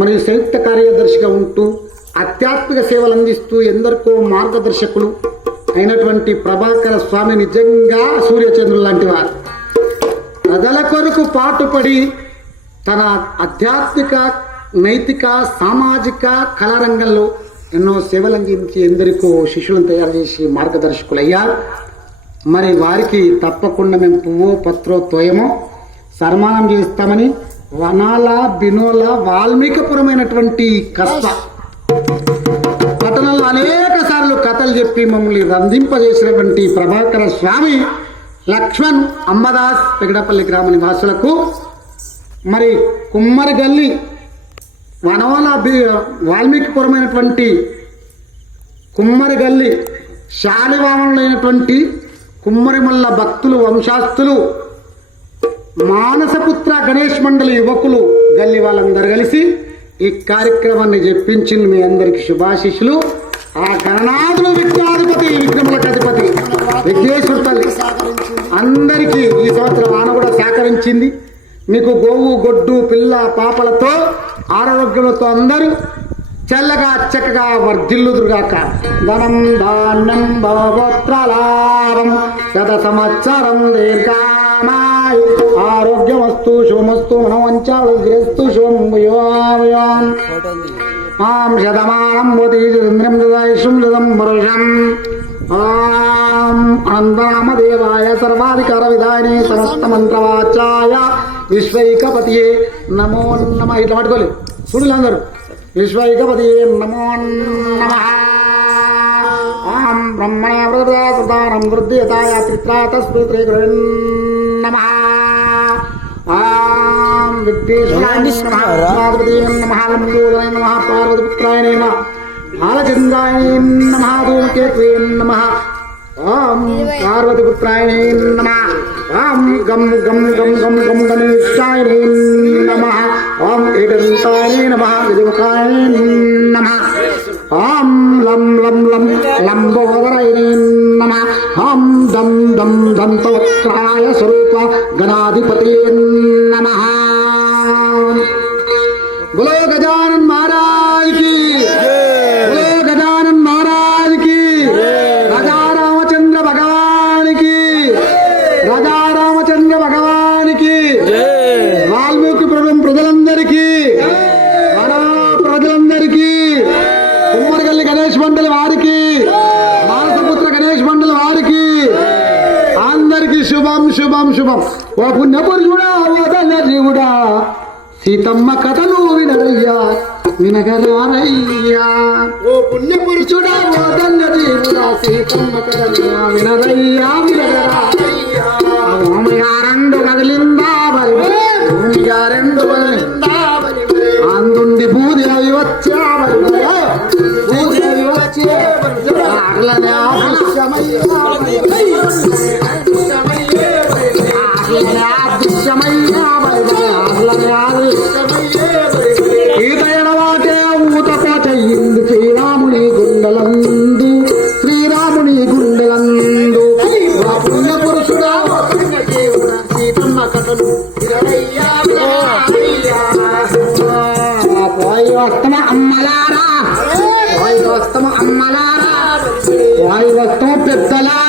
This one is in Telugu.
మరియు సంయుక్త కార్యదర్శిగా ఉంటూ ఆధ్యాత్మిక సేవలు అందిస్తూ ఎందరికో మార్గదర్శకులు అయినటువంటి ప్రభాకర స్వామి నిజంగా సూర్యచంద్రులు లాంటి వారు. ప్రజల కొరకు పాటుపడి తన ఆధ్యాత్మిక, నైతిక, సామాజిక కళారంగంలో ఎన్నో సేవలు అందించి ఎందరికో శిష్యులను తయారు చేసి మార్గదర్శకులయ్యారు. మరి వారికి తప్పకుండా మేము పువ్వో పత్రో తోయమో సన్మానం చేస్తామని వనాల బినోల వాల్మీకిపురమైనటువంటి కస్బ పట్టణంలో అనేక సార్లు కథలు చెప్పి మమ్మల్ని రంజింపజేసినటువంటి ప్రభాకర స్వామి లక్ష్మణ్ అంబదాస్ పెగడపల్లి గ్రామ నివాసులకు మరి కుమ్మరిగల్లి వనవల వాల్మీకిపురమైనటువంటి కుమ్మరిగల్లి శాలివామనులైనటువంటి కుమ్మరిమల్ల భక్తులు, వంశాస్తులు, మానసపుత్ర గణేష్ మండలి యువకులు గల్లి వాళ్ళందరూ కలిసి ఈ కార్యక్రమాన్ని చెప్పించింది. మీ అందరికి శుభాశిష్యులు. ఆ గణనాథులు విఘ్నాధిపతి, విఘ్నములకు అధిపతి విఘ్నేశ్వర తల్లి అందరికీ ఈ సంవత్సరం ఆన కూడా సహకరించింది. మీకు గోవు, గొడ్డు, పిల్ల, పాపలతో ఆరోగ్యంతో అందరూ చల్లగా చక్కగా వర్ధిల్లుదురుగాక. ధనం ధాన్యం భవగోత్రలాభం శత సంవత్సరం దీర్ఘామాయు ఆరోగ్యమస్తు శుభమస్తు మనవంచాస్తు శుభం ఆం శతమానం మోదీంద్రం దదాయుషం దదం వరుషం ఆం అనంతనామదేవాయ సర్వాధికార విధాయనే సమస్త మంత్రవాచాయ విశ్వైకపతియే నమో నమ. ఇట్లా పట్టుకోలేదు చూడలే అందరూ. విశ్వైకపతియే నమో నమ. ఆం బ్రహ్మణే వృద్ధాం వృద్ధియతాయ త్రిత్రాతస్పృత్రే నమః. ఆం విఘ్నేశ్వరాయ నమః లంబోదరాయ నమః పార్వతీపుత్రాయ నమః బాలచంద్రాయ నమః ధూమకేతువే నమః. ఓం పార్వతీపుత్రాయ నమః. ఓం గం గం గం గం గం గణేశాయ నమః. ఓం ఏకదంతాయ నమః విజయముఖాయ నమః. ఓం లం లం లం లంబోదరాయ నమః. ఓం దం దం దంతవక్త్రాయ స్వరూప గణాధిపతయే నమః. బోలో గజానన్ మహారాజ్ కి, బోలో గజానన్ మహారాజ్ కి, రాజా రామచంద్ర భగవాన్ కి, రాజా రామచంద్ర భగవాన్ కి, వాల్మీకిపురం ప్రజలందరికీ, వనా ప్రజలందరికీ, కుమ్మరిగల్లి గణేష్ మండలి వారికి, మానసపుత్ర గణేష్ మండలి వారికి అందరికీ శుభం శుభం శుభం. ఓ పుణ్యపురుషుడా, ఓ ధన్య జీవుడా, సీతమ్మ కథలు వినరయ్యా వినగరారయ్యా. ఓ పుణ్యపురుషుడా, ఓ ధన్య జీవుడా, సీతమ్మ కథలు వినరయ్యా వినగరారయ్యా. భూమిగా రెండు కదిలిందా బలి, భూమిగా రెండు కదిలిందా బలి, అందుండి బూది అవి వచ్చా బలి, బూది అవి వచ్చే అట్లనే ఆదృశ్యమయ్యా ఈతయడవాటే ఊతకోట ఇందు శ్రీరాముని గుండెలందు, శ్రీరాముని గుండెలందు. పుణ్య పురుషుడా, సీతమ్మ కథలు వాయువస్తమ అమ్మలారా, వాయువస్తమ అమ్మలారా, వాయువస్తమ పెద్దలారా,